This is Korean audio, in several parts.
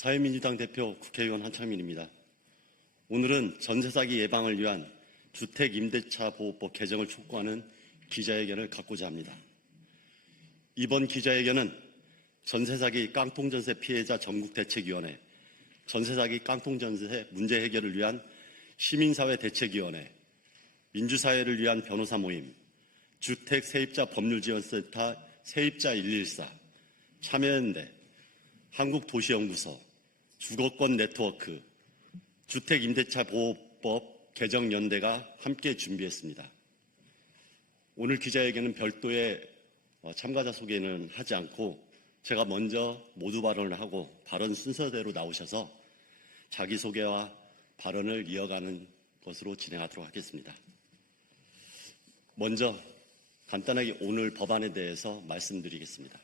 사회민주당 대표 국회의원 한창민입니다. 오늘은 전세 사기 예방을 위한 주택 임대차 보호법 개정을 촉구하는 기자회견을 갖고자 합니다. 이번 기자회견은 전세 사기 깡통 전세 피해자 전국 대책위원회, 전세 사기 깡통 전세 문제 해결을 위한 시민사회 대책위원회, 민주사회를 위한 변호사 모임, 주택 세입자 법률 지원센터 세입자 114, 참여연대, 한국도시연구소, 주거권 네트워크, 주택임대차 보호법 개정연대가 함께 준비했습니다. 오늘 기자회견은 별도의 어, 참가자 소개는 하지 않고 제가 먼저 모두 발언을 하고 발언 순서대로 나오셔서 자기소개와 발언을 이어가는 것으로 진행하도록 하겠습니다. 먼저 간단하게 오늘 법안에 대해서 말씀드리겠습니다.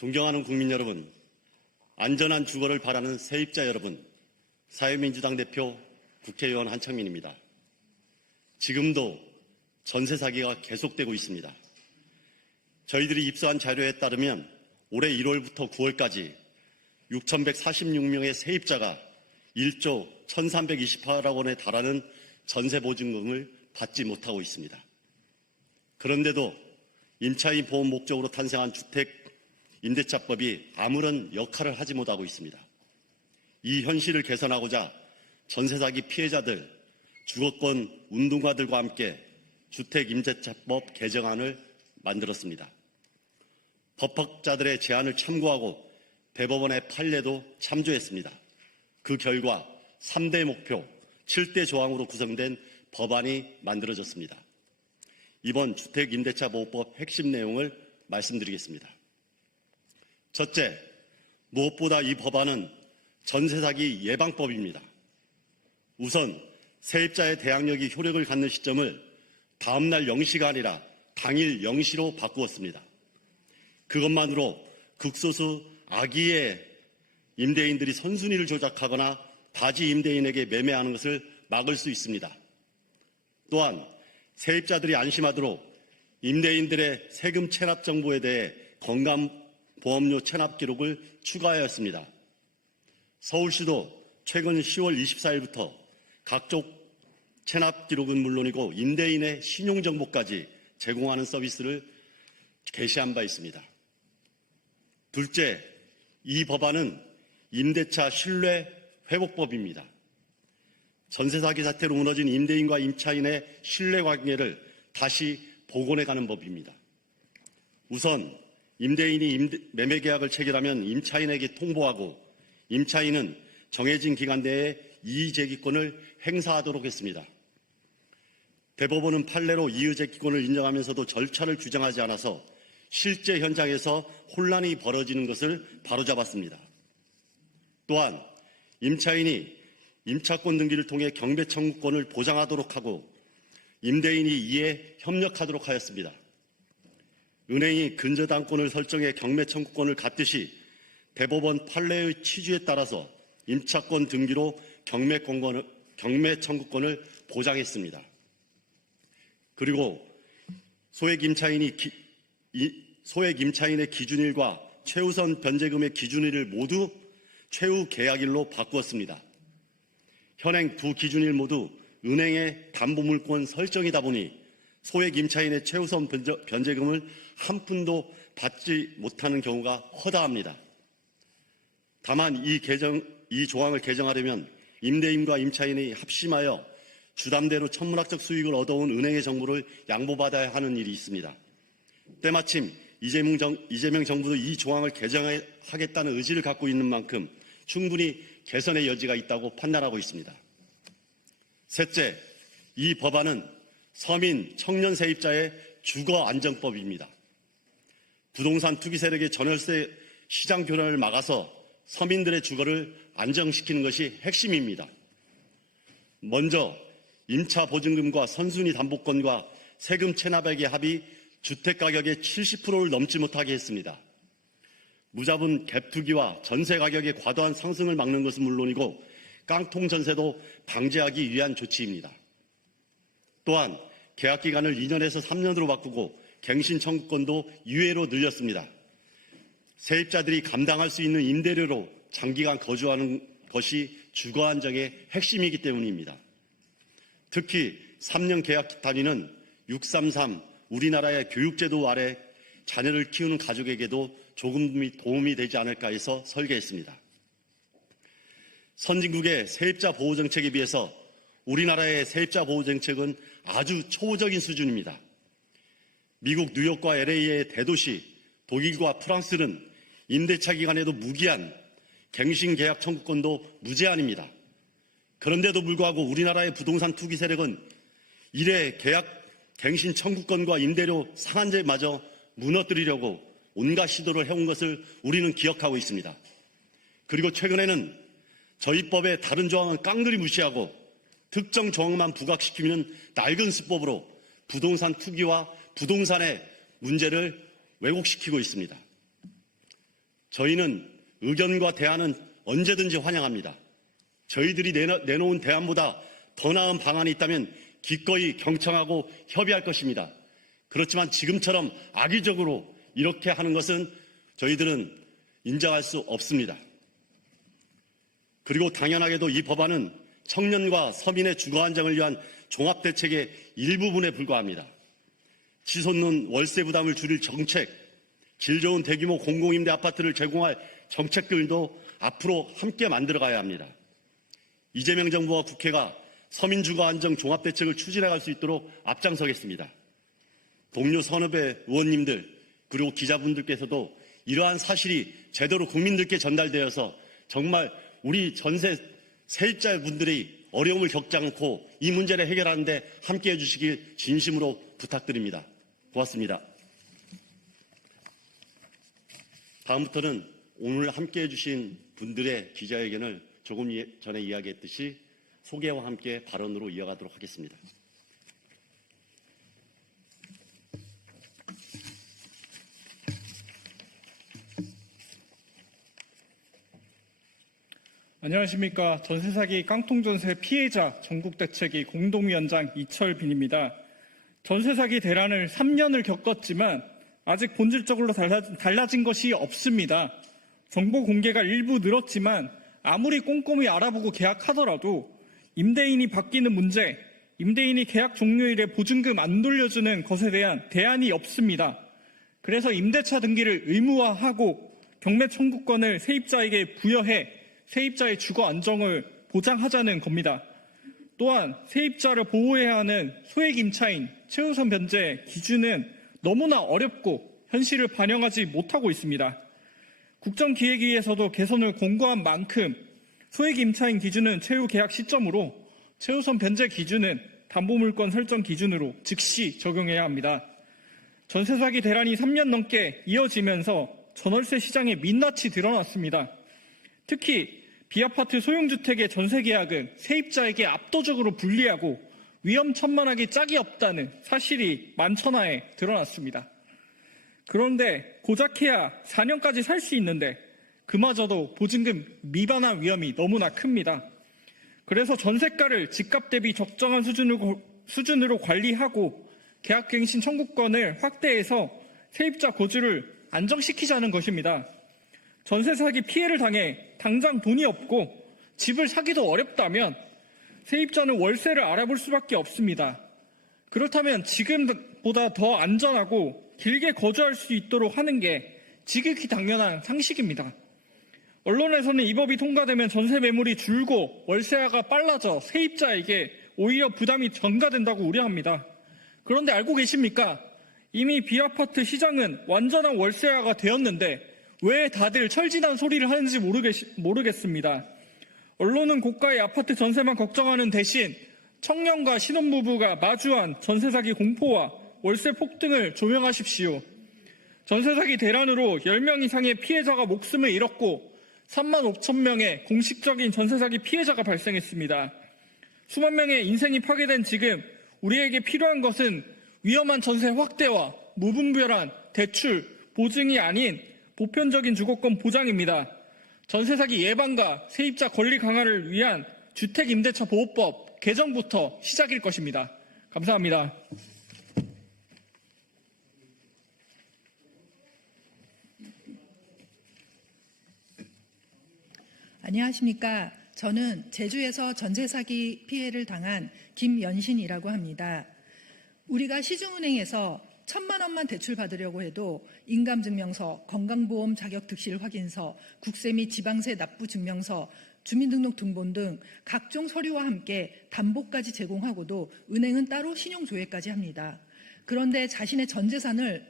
존경하는 국민 여러분, 안전한 주거를 바라는 세입자 여러분, 사회민주당 대표 국회의원 한창민입니다. 지금도 전세 사기가 계속되고 있습니다. 저희들이 입수한 자료에 따르면 올해 1월부터 9월까지 6,146명의 세입자가 1조 1,328억 원에 달하는 전세 보증금을 받지 못하고 있습니다. 그런데도 임차인 보험 목적으로 탄생한 주택 임대차법이 아무런 역할을 하지 못하고 있습니다. 이 현실을 개선하고자 전세 사기 피해자들, 주거권 운동가들과 함께 주택 임대차법 개정안을 만들었습니다. 법학자들의 제안을 참고하고 대법원의 판례도 참조했습니다. 그 결과 3대 목표, 7대 조항으로 구성된 법안이 만들어졌습니다. 이번 주택임대차보호법 핵심 내용을 말씀드리겠습니다. 첫째, 무엇보다 이 법안은 전세 사기 예방법입니다. 우선 세입자의 대항력이 효력을 갖는 시점을 다음날 0시가 아니라 당일 0시로 바꾸었습니다. 그것만으로 극소수 악의의 임대인들이 선순위를 조작하거나 바지 임대인에게 매매하는 것을 막을 수 있습니다. 또한 세입자들이 안심하도록 임대인들의 세금 체납 정보에 대해 건강 보험료 체납 기록을 추가하였습니다. 서울시도 최근 10월 24일부터 각종 체납 기록은 물론이고 임대인의 신용 정보까지 제공하는 서비스를 개시한 바 있습니다. 둘째, 이 법안은 임대차 신뢰 회복법입니다. 전세 사기 사태로 무너진 임대인과 임차인의 신뢰 관계를 다시 복원해 가는 법입니다. 우선 임대인이 임대, 매매 계약을 체결하면 임차인에게 통보하고 임차인은 정해진 기간 내에 이의제기권을 행사하도록 했습니다. 대법원은 판례로 이의제기권을 인정하면서도 절차를 규정하지 않아서 실제 현장에서 혼란이 벌어지는 것을 바로잡았습니다. 또한 임차인이 임차권 등기를 통해 경매 청구권을 보장하도록 하고 임대인이 이에 협력하도록 하였습니다. 은행이 근저당권을 설정해 경매 청구권을 갖듯이 대법원 판례의 취지에 따라서 임차권 등기로 경매, 경매 청구권을 보장했습니다. 그리고 소액 임차인이 기, 소액 임차인의 기준일과 최우선 변제금의 기준일을 모두 최후 계약일로 바꾸었습니다. 현행 두 기준일 모두 은행의 담보물권 설정이다 보니 소액 임차인의 최우선 변제금을 한 푼도 받지 못하는 경우가 허다합니다. 다만 이 개정, 이 조항을 개정하려면 임대인과 임차인이 합심하여 주담대로 천문학적 수익을 얻어온 은행의 정보를 양보받아야 하는 일이 있습니다. 때마침 이재명, 정, 이재명 정부도 이 조항을 개정하겠다는 의지를 갖고 있는 만큼 충분히 개선의 여지가 있다고 판단하고 있습니다. 셋째, 이 법안은 서민 청년 세입자의 주거 안정법입니다. 부동산 투기 세력의 전월세 시장 교란을 막아서 서민들의 주거를 안정시키는 것이 핵심입니다. 먼저 임차 보증금과 선순위 담보권과 세금 체납액의 합이 주택 가격의 70%를 넘지 못하게 했습니다. 무자본 갭 투기와 전세 가격의 과도한 상승을 막는 것은 물론이고 깡통 전세도 방지하기 위한 조치입니다. 또한 계약 기간을 2년에서 3년으로 바꾸고 갱신 청구권도 유예로 늘렸습니다. 세입자들이 감당할 수 있는 임대료로 장기간 거주하는 것이 주거 안정의 핵심이기 때문입니다. 특히 3년 계약 단위는 633 우리나라의 교육제도 아래 자녀를 키우는 가족에게도 조금 도움이 되지 않을까 해서 설계했습니다. 선진국의 세입자 보호 정책에 비해서 우리나라의 세입자 보호 정책은 아주 초보적인 수준입니다. 미국 뉴욕과 LA의 대도시, 독일과 프랑스는 임대차 기간에도 무기한 갱신 계약 청구권도 무제한입니다. 그런데도 불구하고 우리나라의 부동산 투기 세력은 이래 계약 갱신 청구권과 임대료 상한제마저 무너뜨리려고 온갖 시도를 해온 것을 우리는 기억하고 있습니다. 그리고 최근에는 저희 법의 다른 조항은 깡그리 무시하고 특정 조항만 부각시키는 낡은 수법으로 부동산 투기와 부동산의 문제를 왜곡시키고 있습니다. 저희는 의견과 대안은 언제든지 환영합니다. 저희들이 내놓은 대안보다 더 나은 방안이 있다면 기꺼이 경청하고 협의할 것입니다. 그렇지만 지금처럼 악의적으로 이렇게 하는 것은 저희들은 인정할 수 없습니다. 그리고 당연하게도 이 법안은 청년과 서민의 주거 안정을 위한 종합대책의 일부분에 불과합니다. 치솟는 월세 부담을 줄일 정책, 질 좋은 대규모 공공임대 아파트를 제공할 정책들도 앞으로 함께 만들어가야 합니다. 이재명 정부와 국회가 서민 주거 안정 종합 대책을 추진해 갈 수 있도록 앞장서겠습니다. 동료 선업의 의원님들 그리고 기자분들께서도 이러한 사실이 제대로 국민들께 전달되어서 정말 우리 전세 세입자 분들이 어려움을 겪지 않고 이 문제를 해결하는데 함께 해주시길 진심으로 부탁드립니다. 고맙습니다. 다음부터는 오늘 함께 해주신 분들의 기자회견을 조금 전에 이야기했듯이 소개와 함께 발언으로 이어가도록 하겠습니다. 안녕하십니까. 전세 사기 깡통 전세 피해자 전국 대책위 공동위원장 이철빈입니다. 전세 사기 대란을 3년을 겪었지만 아직 본질적으로 달라, 진 것이 없습니다. 정보 공개가 일부 늘었지만 아무리 꼼꼼히 알아보고 계약하더라도 임대인이 바뀌는 문제, 임대인이 계약 종료일에 보증금 안 돌려주는 것에 대한 대안이 없습니다. 그래서 임대차 등기를 의무화하고 경매 청구권을 세입자에게 부여해 세입자의 주거 안정을 보장하자는 겁니다. 또한 세입자를 보호해야 하는 소액 임차인 최우선 변제 기준은 너무나 어렵고 현실을 반영하지 못하고 있습니다. 국정기획위에서도 개선을 공고한 만큼 소액 임차인 기준은 최후 계약 시점으로 최우선 변제 기준은 담보물건 설정 기준으로 즉시 적용해야 합니다. 전세 사기 대란이 3년 넘게 이어지면서 전월세 시장에 민낯이 드러났습니다. 특히 비아파트 소형주택의 전세 계약은 세입자에게 압도적으로 불리하고 위험천만하게 짝이 없다는 사실이 만천하에 드러났습니다. 그런데 고작 해야 4년까지 살 수 있는데 그마저도 보증금 미반환 위험이 너무나 큽니다. 그래서 전세가를 집값 대비 적정한 수준으로, 수준으로 관리하고 계약갱신 청구권을 확대해서 세입자 거주를 안정시키자는 것입니다. 전세 사기 피해를 당해 당장 돈이 없고 집을 사기도 어렵다면 세입자는 월세를 알아볼 수밖에 없습니다. 그렇다면 지금보다 더 안전하고 길게 거주할 수 있도록 하는 게 지극히 당연한 상식입니다. 언론에서는 이 법이 통과되면 전세 매물이 줄고 월세화가 빨라져 세입자에게 오히려 부담이 전가된다고 우려합니다. 그런데 알고 계십니까? 이미 비아파트 시장은 완전한 월세화가 되었는데 왜 다들 철진한 소리를 하는지 모르겠, 모르겠습니다. 언론은 고가의 아파트 전세만 걱정하는 대신 청년과 신혼부부가 마주한 전세 사기 공포와 월세 폭등을 조명하십시오. 전세 사기 대란으로 10명 이상의 피해자가 목숨을 잃었고 3만 5천 명의 공식적인 전세 사기 피해자가 발생했습니다. 수만 명의 인생이 파괴된 지금 우리에게 필요한 것은 위험한 전세 확대와 무분별한 대출, 보증이 아닌 보편적인 주거권 보장입니다. 전세 사기 예방과 세입자 권리 강화를 위한 주택임대차 보호법 개정부터 시작일 것입니다. 감사합니다. 안녕하십니까. 저는 제주에서 전세 사기 피해를 당한 김연신이라고 합니다. 우리가 시중은행에서 천만 원만 대출 받으려고 해도 인감증명서, 건강보험 자격 득실 확인서, 국세 및 지방세 납부 증명서, 주민등록 등본 등 각종 서류와 함께 담보까지 제공하고도 은행은 따로 신용조회까지 합니다. 그런데 자신의 전 재산을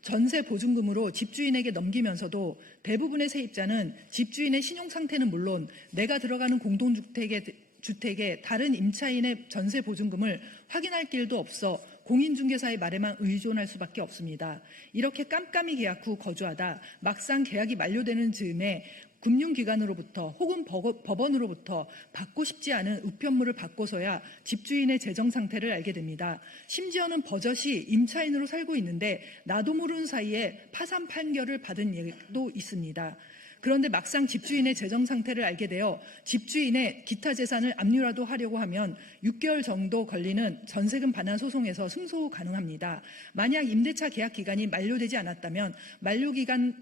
전세 보증금으로 집주인에게 넘기면서도 대부분의 세입자는 집주인의 신용 상태는 물론 내가 들어가는 공동주택의 주택의 다른 임차인의 전세 보증금을 확인할 길도 없어 공인중개사의 말에만 의존할 수밖에 없습니다. 이렇게 깜깜이 계약 후 거주하다 막상 계약이 만료되는 즈음에 금융기관으로부터 혹은 버- 법원으로부터 받고 싶지 않은 우편물을 받고서야 집주인의 재정 상태를 알게 됩니다. 심지어는 버젓이 임차인으로 살고 있는데 나도 모르는 사이에 파산 판결을 받은 예도 있습니다. 그런데 막상 집주인의 재정 상태를 알게 되어 집주인의 기타 재산을 압류라도 하려고 하면 6개월 정도 걸리는 전세금 반환 소송에서 승소 가능합니다. 만약 임대차 계약 기간이 만료되지 않았다면 만료 기간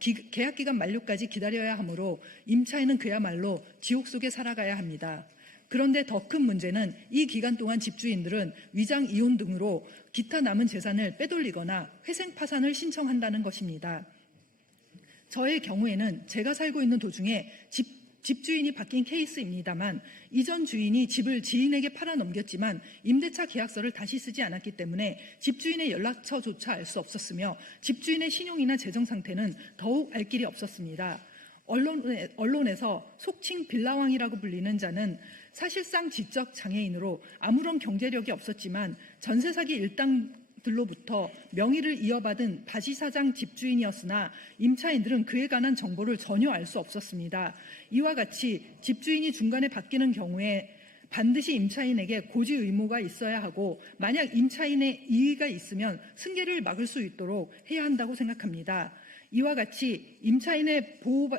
기- 계약 기간 만료까지 기다려야 하므로 임차인은 그야말로 지옥 속에 살아가야 합니다. 그런데 더 큰 문제는 이 기간 동안 집주인들은 위장 이혼 등으로 기타 남은 재산을 빼돌리거나 회생 파산을 신청한다는 것입니다. 저의 경우에는 제가 살고 있는 도중에 집, 집주인이 바뀐 케이스입니다만 이전 주인이 집을 지인에게 팔아 넘겼지만 임대차 계약서를 다시 쓰지 않았기 때문에 집주인의 연락처조차 알 수 없었으며 집주인의 신용이나 재정 상태는 더욱 알 길이 없었습니다. 언론에, 언론에서 속칭 빌라왕이라고 불리는 자는 사실상 지적 장애인으로 아무런 경제력이 없었지만 전세 사기 일당 들로부터 명의를 이어받은 바지사장 집주인이었으나 임차인들은 그에 관한 정보를 전혀 알 수 없었습니다. 이와 같이 집주인이 중간에 바뀌는 경우에 반드시 임차인에게 고지 의무가 있어야 하고 만약 임차인의 이의가 있으면 승계를 막을 수 있도록 해야 한다고 생각합니다. 이와 같이 임차인의 보호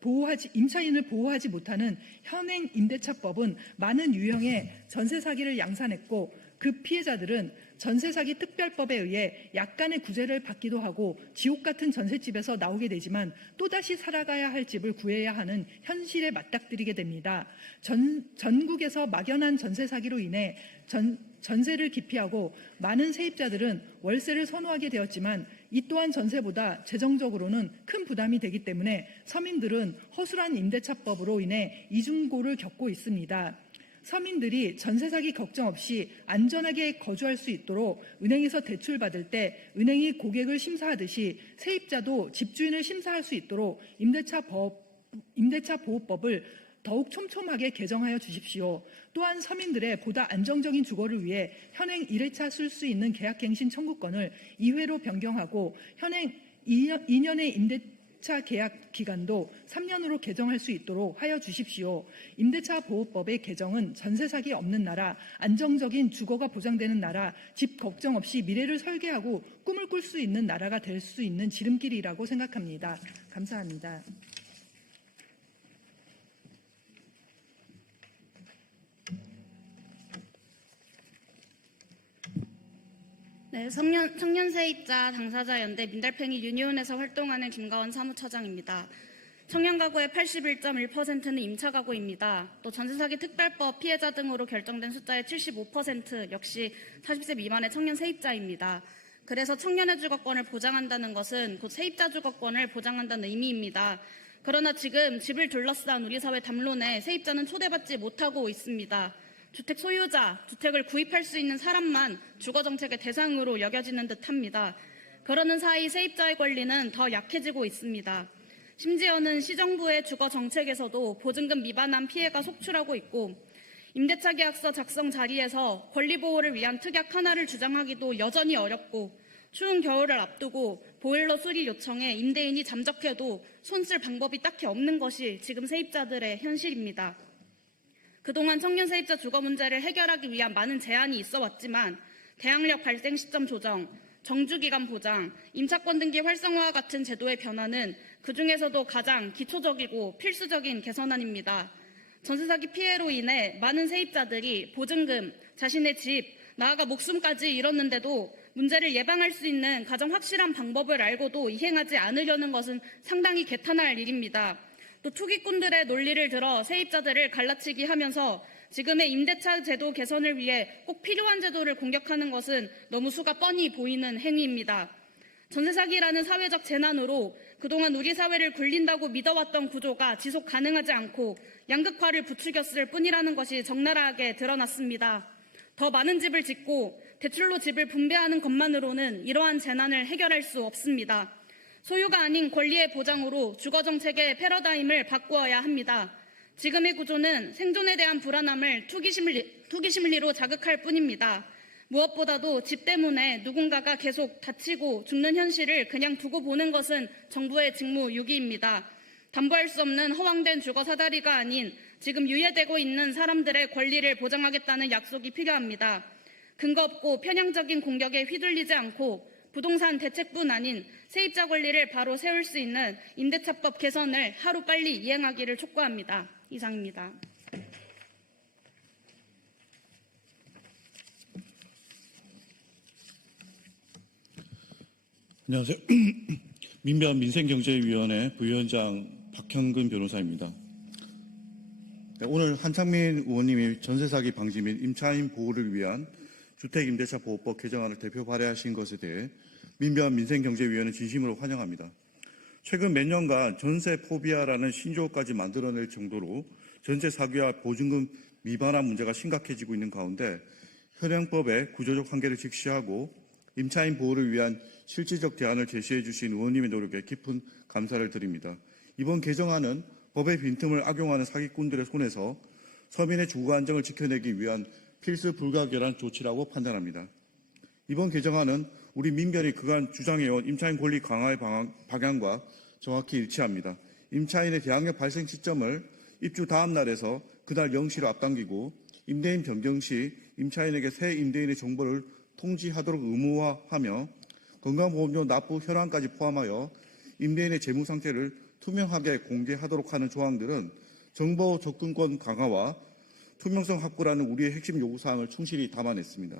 보호하지, 임차인을 보호하지 못하는 현행 임대차법은 많은 유형의 전세 사기를 양산했고 그 피해자들은 전세 사기 특별법에 의해 약간의 구제를 받기도 하고 지옥 같은 전셋집에서 나오게 되지만 또다시 살아가야 할 집을 구해야 하는 현실에 맞닥뜨리게 됩니다. 전, 전국에서 막연한 전세 사기로 인해 전, 전세를 기피하고 많은 세입자들은 월세를 선호하게 되었지만 이 또한 전세보다 재정적으로는 큰 부담이 되기 때문에 서민들은 허술한 임대차법으로 인해 이중고를 겪고 있습니다. 서민들이 전세 사기 걱정 없이 안전하게 거주할 수 있도록 은행에서 대출 받을 때 은행이 고객을 심사하듯이 세입자도 집주인을 심사할 수 있도록 임대차 법 임대차 보호법을 더욱 촘촘하게 개정하여 주십시오. 또한 서민들의 보다 안정적인 주거를 위해 현행 1회차 쓸 수 있는 계약갱신 청구권을 2회로 변경하고 현행 2년, 2년의 임대차 계약 기간도 3년으로 개정할 수 있도록 하여 주십시오. 임대차 보호법의 개정은 전세 사기 없는 나라, 안정적인 주거가 보장되는 나라, 집 걱정 없이 미래를 설계하고 꿈을 꿀 수 있는 나라가 될 수 있는 지름길이라고 생각합니다. 감사합니다. 네, 청년, 청년 세입자 당사자 연대 민달팽이 유니온에서 활동하는 김가원 사무처장입니다. 청년 가구의 81.1%는 임차 가구입니다. 또 전세사기 특별법 피해자 등으로 결정된 숫자의 75% 역시 40세 미만의 청년 세입자입니다. 그래서 청년의 주거권을 보장한다는 것은 곧 세입자 주거권을 보장한다는 의미입니다. 그러나 지금 집을 둘러싼 우리 사회 담론에 세입자는 초대받지 못하고 있습니다. 주택 소유자, 주택을 구입할 수 있는 사람만 주거 정책의 대상으로 여겨지는 듯 합니다. 그러는 사이 세입자의 권리는 더 약해지고 있습니다. 심지어는 시정부의 주거 정책에서도 보증금 미반환 피해가 속출하고 있고 임대차 계약서 작성 자리에서 권리 보호를 위한 특약 하나를 주장하기도 여전히 어렵고 추운 겨울을 앞두고 보일러 수리 요청에 임대인이 잠적해도 손쓸 방법이 딱히 없는 것이 지금 세입자들의 현실입니다. 그동안 청년 세입자 주거 문제를 해결하기 위한 많은 제안이 있어 왔지만 대항력 발생 시점 조정, 정주기간 보장, 임차권 등기 활성화 같은 제도의 변화는 그 중에서도 가장 기초적이고 필수적인 개선안입니다. 전세 사기 피해로 인해 많은 세입자들이 보증금, 자신의 집, 나아가 목숨까지 잃었는데도 문제를 예방할 수 있는 가장 확실한 방법을 알고도 이행하지 않으려는 것은 상당히 개탄할 일입니다. 또 투기꾼들의 논리를 들어 세입자들을 갈라치기 하면서 지금의 임대차 제도 개선을 위해 꼭 필요한 제도를 공격하는 것은 너무 수가 뻔히 보이는 행위입니다. 전세 사기라는 사회적 재난으로 그동안 우리 사회를 굴린다고 믿어왔던 구조가 지속 가능하지 않고 양극화를 부추겼을 뿐이라는 것이 적나라하게 드러났습니다. 더 많은 집을 짓고 대출로 집을 분배하는 것만으로는 이러한 재난을 해결할 수 없습니다. 소유가 아닌 권리의 보장으로 주거 정책의 패러다임을 바꾸어야 합니다. 지금의 구조는 생존에 대한 불안함을 투기심리, 투기심리로 자극할 뿐입니다. 무엇보다도 집 때문에 누군가가 계속 다치고 죽는 현실을 그냥 두고 보는 것은 정부의 직무유기입니다. 담보할 수 없는 허황된 주거 사다리가 아닌 지금 유예되고 있는 사람들의 권리를 보장하겠다는 약속이 필요합니다. 근거 없고 편향적인 공격에 휘둘리지 않고 부동산 대책뿐 아닌 세입자 권리를 바로 세울 수 있는 임대차법 개선을 하루빨리 이행하기를 촉구합니다. 이상입니다. 안녕하세요. 민변 민생경제위원회 부위원장 박현근 변호사입니다. 네, 오늘 한창민 의원님이 전세 사기 방지 및 임차인 보호를 위한 주택임대차 보호법 개정안을 대표 발의하신 것에 대해 민변 민생경제위원회 진심으로 환영합니다. 최근 몇 년간 전세 포비아라는 신조어까지 만들어낼 정도로 전세 사기와 보증금 미반환 문제가 심각해지고 있는 가운데 현행법의 구조적 한계를 직시하고 임차인 보호를 위한 실질적 대안을 제시해 주신 의원님의 노력에 깊은 감사를 드립니다. 이번 개정안은 법의 빈틈을 악용하는 사기꾼들의 손에서 서민의 주거 안정을 지켜내기 위한 필수 불가결한 조치라고 판단합니다. 이번 개정안은 우리 민변이 그간 주장해온 임차인 권리 강화의 방향- 방향과 정확히 일치합니다. 임차인의 대항력 발생 시점을 입주 다음 날에서 그날 0시로 앞당기고 임대인 변경 시 임차인에게 새 임대인의 정보를 통지하도록 의무화하며 건강보험료 납부 현황까지 포함하여 임대인의 재무 상태를 투명하게 공개하도록 하는 조항들은 정보 접근권 강화와 투명성 확보라는 우리의 핵심 요구사항을 충실히 담아냈습니다.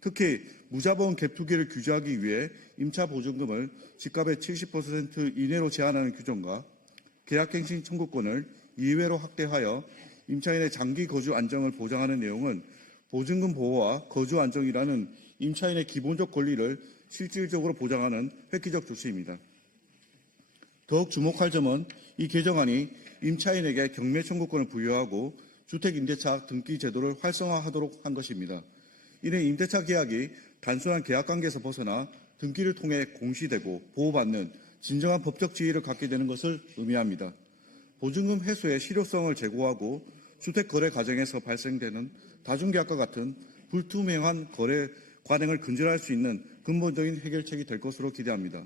특히 무자본 갭투기를 규제하기 위해 임차 보증금을 집값의 70% 이내로 제한하는 규정과 계약갱신 청구권을 이외로 확대하여 임차인의 장기 거주 안정을 보장하는 내용은 보증금 보호와 거주 안정이라는 임차인의 기본적 권리를 실질적으로 보장하는 획기적 조치입니다. 더욱 주목할 점은 이 개정안이 임차인에게 경매 청구권을 부여하고 주택임대차 등기 제도를 활성화하도록 한 것입니다. 이는 임대차 계약이 단순한 계약 관계에서 벗어나 등기를 통해 공시되고 보호받는 진정한 법적 지위를 갖게 되는 것을 의미합니다. 보증금 회수의 실효성을 제고하고 주택 거래 과정에서 발생되는 다중계약과 같은 불투명한 거래 관행을 근절할 수 있는 근본적인 해결책이 될 것으로 기대합니다.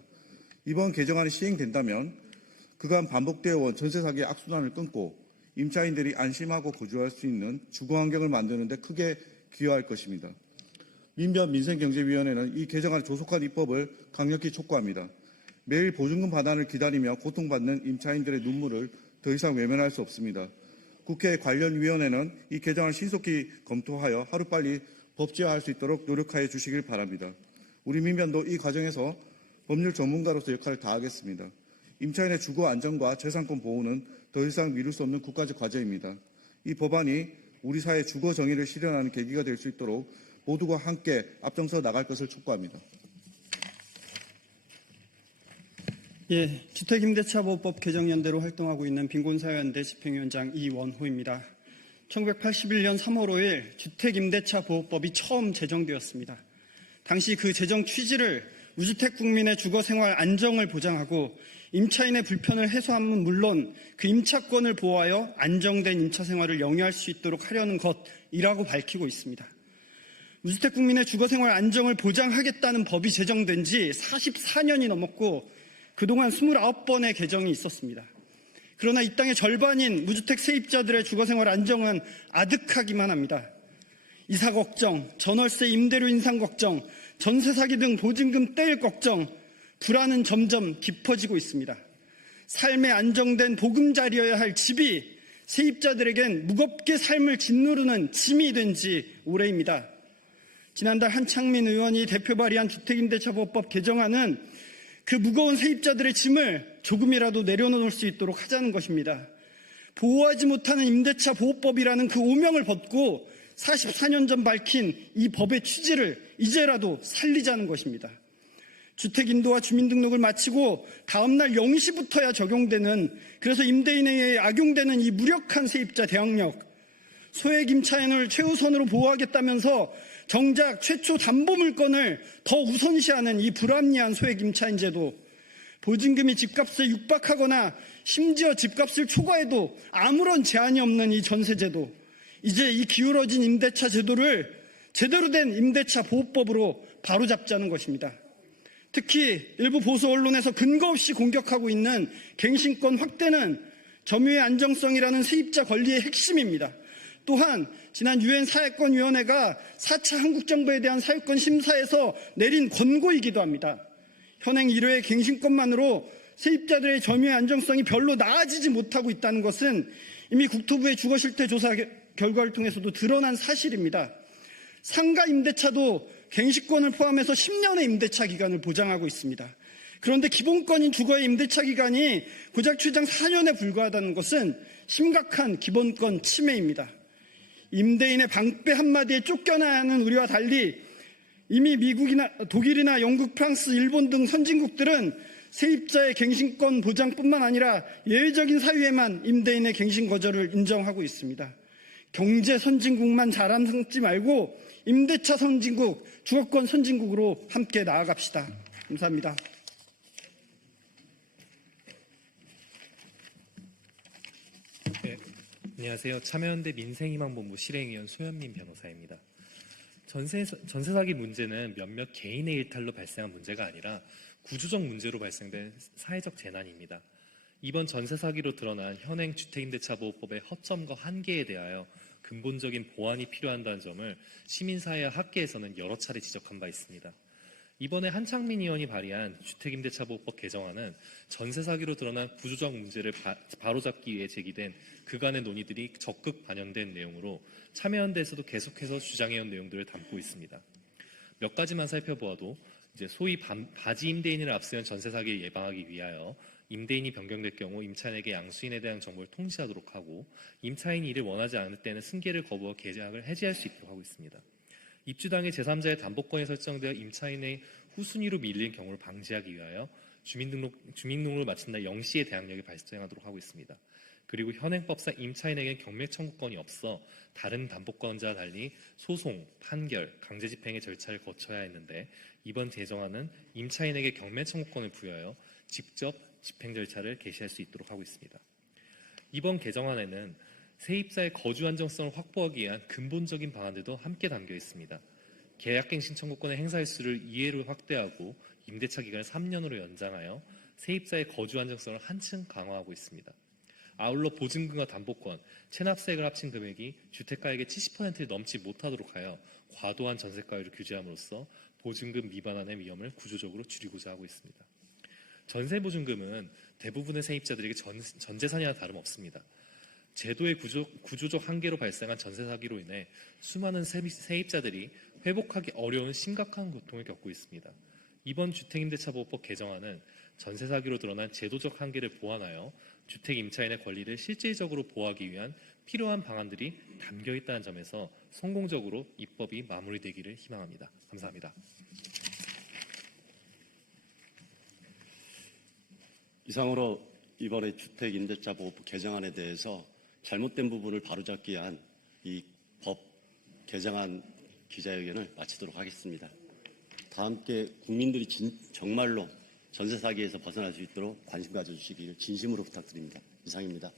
이번 개정안이 시행된다면 그간 반복되어 온 전세 사기의 악순환을 끊고 임차인들이 안심하고 거주할 수 있는 주거 환경을 만드는 데 크게 기여할 것입니다. 민변 민생경제위원회는 이 개정안의 조속한 입법을 강력히 촉구합니다. 매일 보증금 반환을 기다리며 고통받는 임차인들의 눈물을 더 이상 외면할 수 없습니다. 국회 관련 위원회는 이 개정안을 신속히 검토하여 하루빨리 법제화할 수 있도록 노력하여 주시길 바랍니다. 우리 민변도 이 과정에서 법률 전문가로서 역할을 다하겠습니다. 임차인의 주거 안정과 재산권 보호는 더 이상 미룰 수 없는 국가적 과제입니다. 이 법안이 우리 사회 주거 정의를 실현하는 계기가 될 수 있도록 모두가 함께 앞장서 나갈 것을 촉구합니다. 예, 주택임대차보호법 개정연대로 활동하고 있는 빈곤사회연대 집행위원장 이원호입니다. 1981년 3월 5일 주택임대차보호법이 처음 제정되었습니다. 당시 그 제정 취지를 무주택 국민의 주거 생활 안정을 보장하고 임차인의 불편을 해소함은 물론 그 임차권을 보호하여 안정된 임차 생활을 영위할 수 있도록 하려는 것이라고 밝히고 있습니다. 무주택 국민의 주거 생활 안정을 보장하겠다는 법이 제정된 지 44년이 넘었고 그동안 29번의 개정이 있었습니다. 그러나 이 땅의 절반인 무주택 세입자들의 주거생활 안정은 아득하기만 합니다. 이사 걱정, 전월세 임대료 인상 걱정, 전세 사기 등 보증금 떼일 걱정, 불안은 점점 깊어지고 있습니다. 삶에 안정된 보금자리여야 할 집이 세입자들에겐 무겁게 삶을 짓누르는 짐이 된 지 오래입니다. 지난달 한창민 의원이 대표 발의한 주택임대차보호법 개정안은 그 무거운 세입자들의 짐을 조금이라도 내려놓을 수 있도록 하자는 것입니다. 보호하지 못하는 임대차 보호법이라는 그 오명을 벗고 44년 전 밝힌 이 법의 취지를 이제라도 살리자는 것입니다. 주택 인도와 주민등록을 마치고 다음날 0시부터야 적용되는 그래서 임대인에 의해 악용되는 이 무력한 세입자 대항력 소액 임차인을 최우선으로 보호하겠다면서 정작 최초 담보 물건을 더 우선시하는 이 불합리한 소액 임차인 제도 보증금이 집값에 육박하거나 심지어 집값을 초과해도 아무런 제한이 없는 이 전세 제도 이제 이 기울어진 임대차 제도를 제대로 된 임대차 보호법으로 바로잡자는 것입니다. 특히 일부 보수 언론에서 근거 없이 공격하고 있는 갱신권 확대는 점유의 안정성이라는 세입자 권리의 핵심입니다. 또한 지난 유엔 사회권위원회가 4차 한국 정부에 대한 사회권 심사에서 내린 권고이기도 합니다. 현행 1회 갱신권만으로 세입자들의 점유의 안정성이 별로 나아지지 못하고 있다는 것은 이미 국토부의 주거실태 조사 겨- 결과를 통해서도 드러난 사실입니다. 상가 임대차도 갱신권을 포함해서 10년의 임대차 기간을 보장하고 있습니다. 그런데 기본권인 주거의 임대차 기간이 고작 최장 4년에 불과하다는 것은 심각한 기본권 침해입니다. 임대인의 방패 한마디에 쫓겨나야 하는 우리와 달리 이미 미국이나 독일이나 영국, 프랑스, 일본 등 선진국들은 세입자의 갱신권 보장뿐만 아니라 예외적인 사유에만 임대인의 갱신 거절을 인정하고 있습니다. 경제 선진국만 자랑 삼지 말고 임대차 선진국, 주거권 선진국으로 함께 나아갑시다. 감사합니다. 네, 안녕하세요. 참여연대 민생희망본부 실행위원 소현민 변호사입니다. 전세, 전세 사기 문제는 몇몇 개인의 일탈로 발생한 문제가 아니라 구조적 문제로 발생된 사회적 재난입니다. 이번 전세 사기로 드러난 현행 주택임대차보호법의 허점과 한계에 대하여 근본적인 보완이 필요한다는 점을 시민사회와 학계에서는 여러 차례 지적한 바 있습니다. 이번에 한창민 의원이 발의한 주택임대차보호법 개정안은 전세 사기로 드러난 구조적 문제를 바, 바로잡기 위해 제기된 그간의 논의들이 적극 반영된 내용으로 참여연대에서도 계속해서 주장해온 내용들을 담고 있습니다. 몇 가지만 살펴보아도 이제 소위 반- 바지 임대인을 앞세운 전세 사기를 예방하기 위하여 임대인이 변경될 경우 임차인에게 양수인에 대한 정보를 통지하도록 하고 임차인이 이를 원하지 않을 때는 승계를 거부하고 계약을 해지할 수 있도록 하고 있습니다. 입주당의 제3자의 담보권이 설정되어 임차인의 후순위로 밀릴 경우를 방지하기 위하여 주민등록, 주민등록을 마친 날 0시에 대항력이 발생하도록 하고 있습니다. 그리고 현행법상 임차인에게 경매 청구권이 없어 다른 담보권자와 달리 소송, 판결, 강제 집행의 절차를 거쳐야 했는데 이번 제정안은 임차인에게 경매 청구권을 부여하여 직접 집행 절차를 개시할 수 있도록 하고 있습니다. 이번 개정안에는 세입자의 거주 안정성을 확보하기 위한 근본적인 방안들도 함께 담겨 있습니다. 계약갱신 청구권의 행사 횟수를 2회로 확대하고 임대차 기간을 3년으로 연장하여 세입자의 거주 안정성을 한층 강화하고 있습니다. 아울러 보증금과 담보권, 체납세액을 합친 금액이 주택가액의 70%를 넘지 못하도록 하여 과도한 전세가율을 규제함으로써 보증금 미반환의 위험을 구조적으로 줄이고자 하고 있습니다. 전세보증금은 대부분의 세입자들에게 전, 전 재산이나 다름없습니다. 제도의 구조, 구조적 한계로 발생한 전세 사기로 인해 수많은 세- 세입자들이 회복하기 어려운 심각한 고통을 겪고 있습니다. 이번 주택임대차보호법 개정안은 전세 사기로 드러난 제도적 한계를 보완하여 주택 임차인의 권리를 실질적으로 보호하기 위한 필요한 방안들이 담겨 있다는 점에서 성공적으로 입법이 마무리되기를 희망합니다. 감사합니다. 이상으로 이번에 주택임대차보호법 개정안에 대해서 잘못된 부분을 바로잡기 위한 이 법 개정안 기자회견을 마치도록 하겠습니다. 다 함께 국민들이 진- 정말로 전세 사기에서 벗어날 수 있도록 관심 가져주시기를 진심으로 부탁드립니다. 이상입니다.